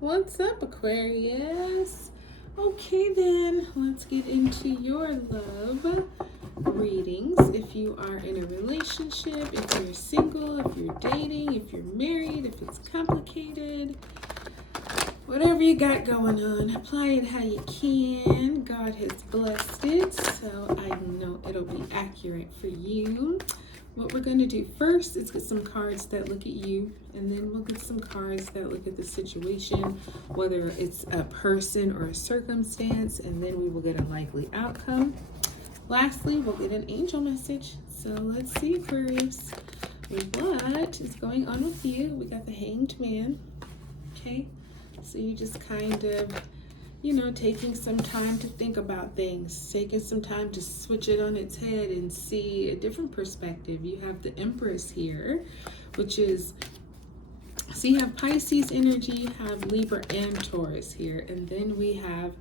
What's up, Aquarius? Okay, then let's get into your love readings. If you are in a relationship, if you're single, if you're dating, if you're married, if it's complicated, whatever you got going on, apply it how you can. God has blessed it, so I know it'll be accurate for you. What we're going to do first is get some cards that look at you, and then we'll get some cards that look at the situation, whether it's a person or a circumstance, and then we will get a likely outcome. Lastly, we'll get an angel message. So let's see, Aquarius, what is going on with you? We got the Hanged Man. Okay, so you just kind of, taking some time to think about things, taking some time to switch it on its head and see a different perspective. You have the Empress here, which is, so you have Pisces energy, you have Libra and Taurus here, and then we have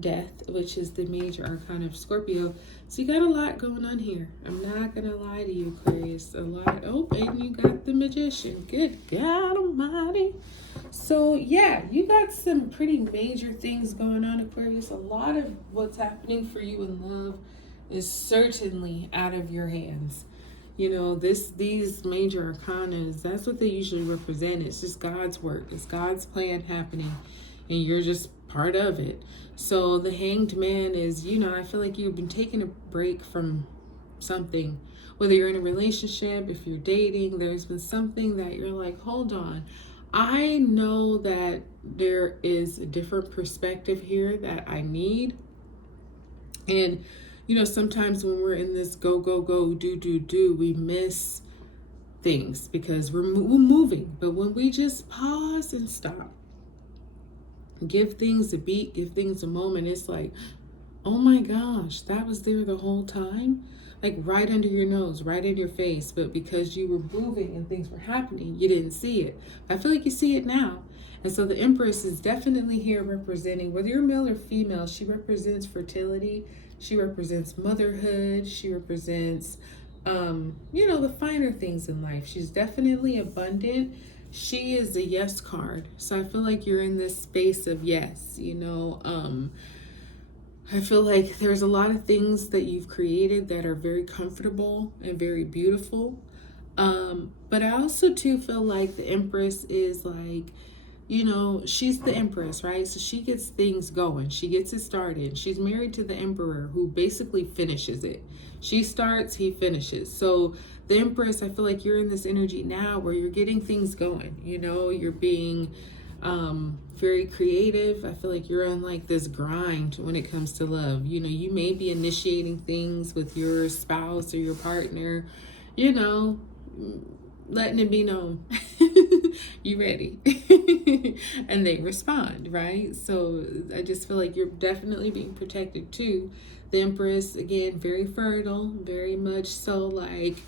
Death, which is the major arcana of Scorpio. So you got a lot going on here. I'm not gonna lie to you, Aquarius. A lot. Oh, and you got the Magician. Good God Almighty. So yeah, you got some pretty major things going on, Aquarius. A lot of what's happening for you in love is certainly out of your hands. These major arcanas, that's what they usually represent. It's just God's work. It's God's plan happening, and you're just part of it. So the Hanged Man is, I feel like you've been taking a break from something. Whether you're in a relationship, if you're dating, there's been something that you're like, hold on. I know that there is a different perspective here that I need. And, sometimes when we're in this go, go, go, do, we miss things because we're moving. But when we just pause and stop, give things a beat, give things a moment, it's like, oh my gosh, that was there the whole time. Like right under your nose, right in your face. But because you were moving and things were happening, you didn't see it. I feel like you see it now. And so the Empress is definitely here representing, whether you're male or female, she represents fertility. She represents motherhood. She represents, the finer things in life. She's definitely abundant. She is a yes card. So I feel like you're in this space of yes, I feel like there's a lot of things that you've created that are very comfortable and very beautiful. But I also too feel like the Empress is like, she's the Empress, right? So she gets things going. She gets it started. She's married to the Emperor, who basically finishes it. She starts, he finishes. So the Empress, I feel like you're in this energy now where you're getting things going. You're being very creative. I feel like you're on like this grind when it comes to love. You may be initiating things with your spouse or your partner, letting it be known you ready. And they respond, right? So I just feel like you're definitely being protected too. The Empress, again, very fertile, very much so, like,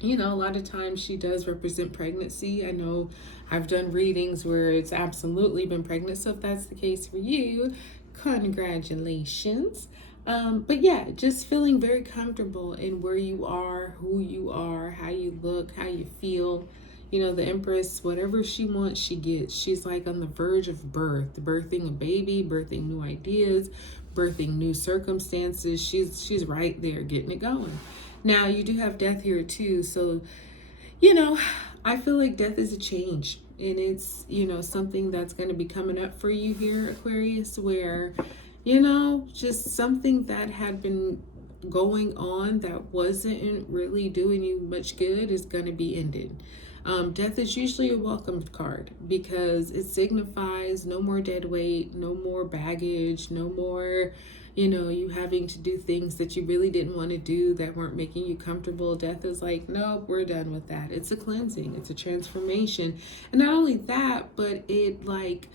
a lot of times she does represent pregnancy. I know I've done readings where it's absolutely been pregnant. So if that's the case for you, congratulations. But yeah, just feeling very comfortable in where you are, who you are, how you look, how you feel. The Empress, whatever she wants, she gets. She's like on the verge of birthing a baby, birthing new ideas, birthing new circumstances. She's right there getting it going. Now, you do have Death here too. So, I feel like death is a change. And it's, something that's going to be coming up for you here, Aquarius, where, just something that had been going on that wasn't really doing you much good is going to be ended. Death is usually a welcome card because it signifies no more dead weight, no more baggage, no more, you having to do things that you really didn't want to do that weren't making you comfortable. Death is like, nope, we're done with that. It's a cleansing. It's a transformation. And not only that, but it like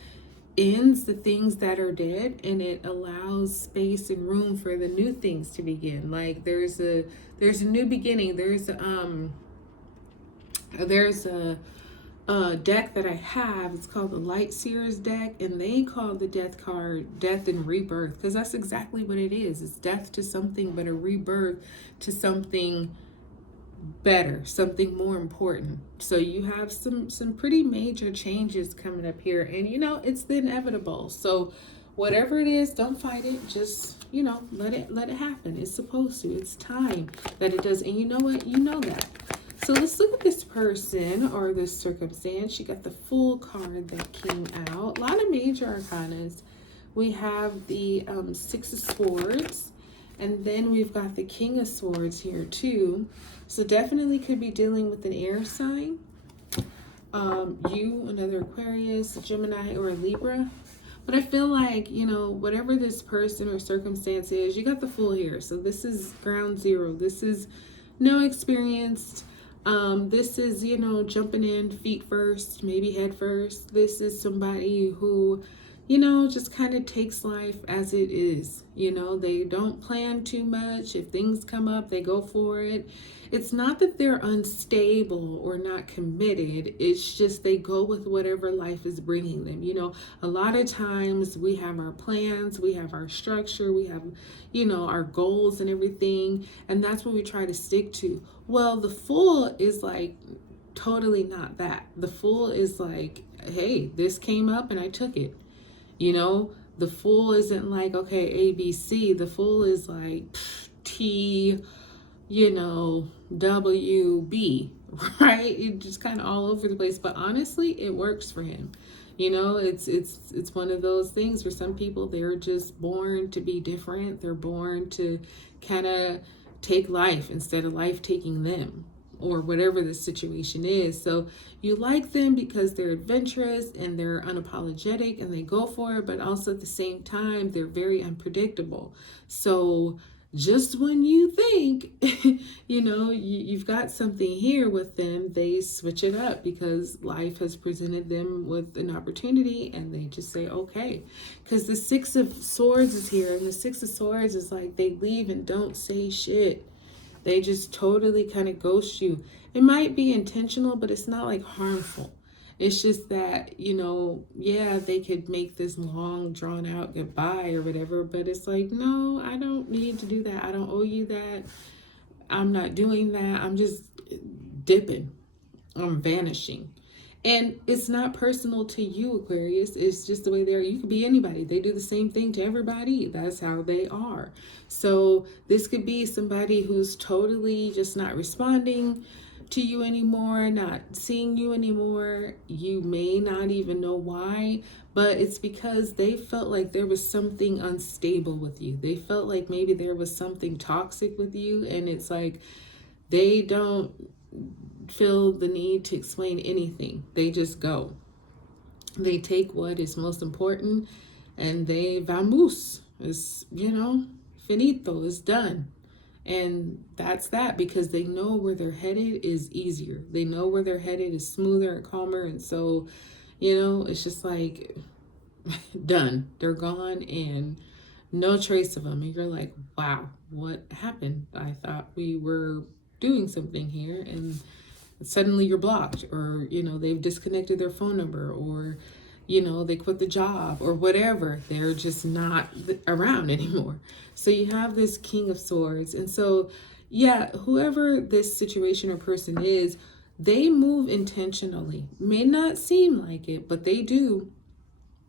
ends the things that are dead and it allows space and room for the new things to begin. Like there's a new beginning. There's a deck that I have. It's called the Light Seers deck, and they call the death card Death and Rebirth because that's exactly what it is. It's death to something, but a rebirth to something better, something more important. So you have some pretty major changes coming up here, and it's the inevitable. So whatever it is, don't fight it. Just let it happen. It's supposed to. It's time that it does. And you know what? You know that. So let's look at this person or this circumstance. You got the Fool card that came out. A lot of major arcanas. We have the Six of Swords, and then we've got the King of Swords here too. So definitely could be dealing with an air sign. You, another Aquarius, Gemini, or a Libra. But I feel like, whatever this person or circumstance is, you got the Fool here. So this is ground zero. This is no experience. This is, jumping in feet first, maybe head first. This is somebody who, just kind of takes life as it is. They don't plan too much. If things come up, they go for it. It's not that they're unstable or not committed. It's just they go with whatever life is bringing them. A lot of times we have our plans, we have our structure, we have, our goals and everything. And that's what we try to stick to. Well, the Fool is like totally not that. The Fool is like, hey, this came up and I took it. The Fool isn't like, okay, A, B, C. The Fool is like T, W, B, right? It's just kind of all over the place. But honestly, it works for him. It's one of those things where some people, they're just born to be different. They're born to kind of take life instead of life taking them, or whatever the situation is. So you like them because they're adventurous and they're unapologetic and they go for it, but also at the same time, they're very unpredictable. So just when you think, you've got something here with them, they switch it up because life has presented them with an opportunity and they just say, okay. Because the Six of Swords is here, and the Six of Swords is like they leave and don't say shit. They just totally kind of ghost you. It might be intentional, but it's not like harmful. It's just that, they could make this long drawn out goodbye or whatever, but it's like, no, I don't need to do that. I don't owe you that. I'm not doing that. I'm just dipping. I'm vanishing. And it's not personal to you, Aquarius. It's just the way they are. You could be anybody. They do the same thing to everybody. That's how they are. So this could be somebody who's totally just not responding to you anymore, not seeing you anymore. You may not even know why, but it's because they felt like there was something unstable with you. They felt like maybe there was something toxic with you, and it's like they don't feel the need to explain anything. They just go. They take what is most important and they vamos. It's, finito, it's done. And that's that, because they know where they're headed is easier. They know where they're headed is smoother and calmer. And so, it's just like done. They're gone and no trace of them. And you're like, wow, what happened? I thought we were doing something here, and suddenly you're blocked, or they've disconnected their phone number, or they quit the job or whatever. They're just not around anymore. So you have this King of Swords. And so, whoever this situation or person is, they move intentionally. May not seem like it, but they do.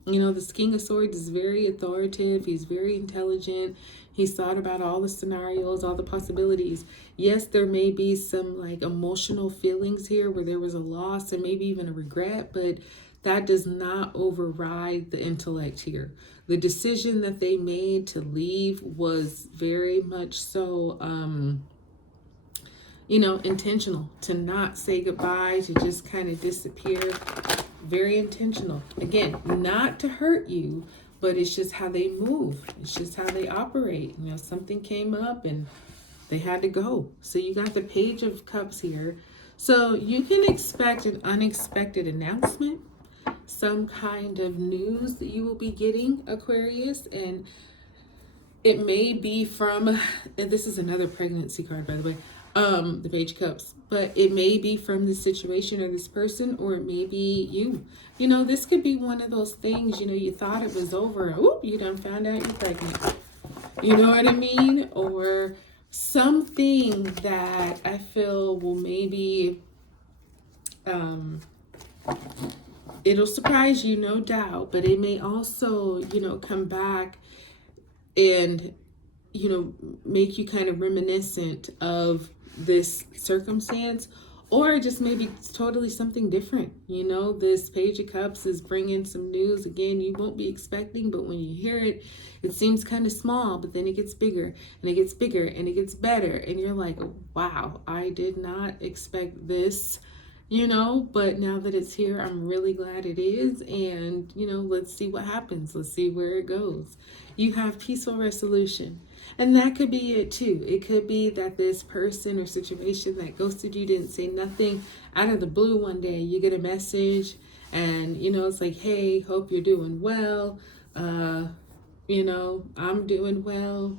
This King of Swords is very authoritative. He's very intelligent. He's thought about all the scenarios, all the possibilities. Yes, there may be some like emotional feelings here where there was a loss and maybe even a regret, but that does not override the intellect here. The decision that they made to leave was very much so, intentional, to not say goodbye, to just kind of disappear. Very intentional. Again, not to hurt you, but it's just how they move. It's just how they operate. Something came up and they had to go. So you got the Page of Cups here. So you can expect an unexpected announcement, some kind of news that you will be getting, Aquarius, and it may be from, and this is another pregnancy card, by the way, the Page of Cups, but it may be from this situation or this person, or it may be you. This could be one of those things, you thought it was over, and you done found out you're pregnant. You know what I mean? Or something that I feel will maybe, it'll surprise you, no doubt, but it may also, come back and, make you kind of reminiscent of this circumstance, or just maybe it's totally something different. This Page of Cups is bringing some news again you won't be expecting, but when you hear it, it seems kind of small, but then it gets bigger and it gets bigger and it gets better. And you're like, wow, I did not expect this, but now that it's here, I'm really glad it is. And, let's see what happens. Let's see where it goes. You have peaceful resolution. And that could be it too. It could be that this person or situation that ghosted you didn't say nothing. Out of the blue one day, you get a message and, it's like, hey, hope you're doing well. I'm doing well.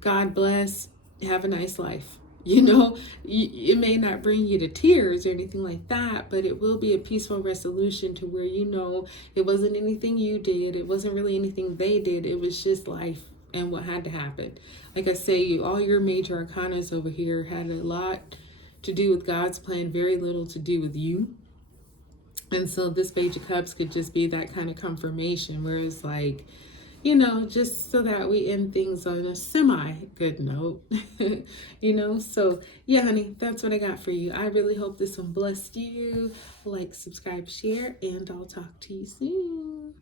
God bless. Have a nice life. It may not bring you to tears or anything like that, but it will be a peaceful resolution to where it wasn't anything you did. It wasn't really anything they did. It was just life and what had to happen. Like I say, all your major arcanas over here had a lot to do with God's plan, very little to do with you. And so this Page of Cups could just be that kind of confirmation where it's like, just so that we end things on a semi-good note, So, yeah, honey, that's what I got for you. I really hope this one blessed you. Like, subscribe, share, and I'll talk to you soon.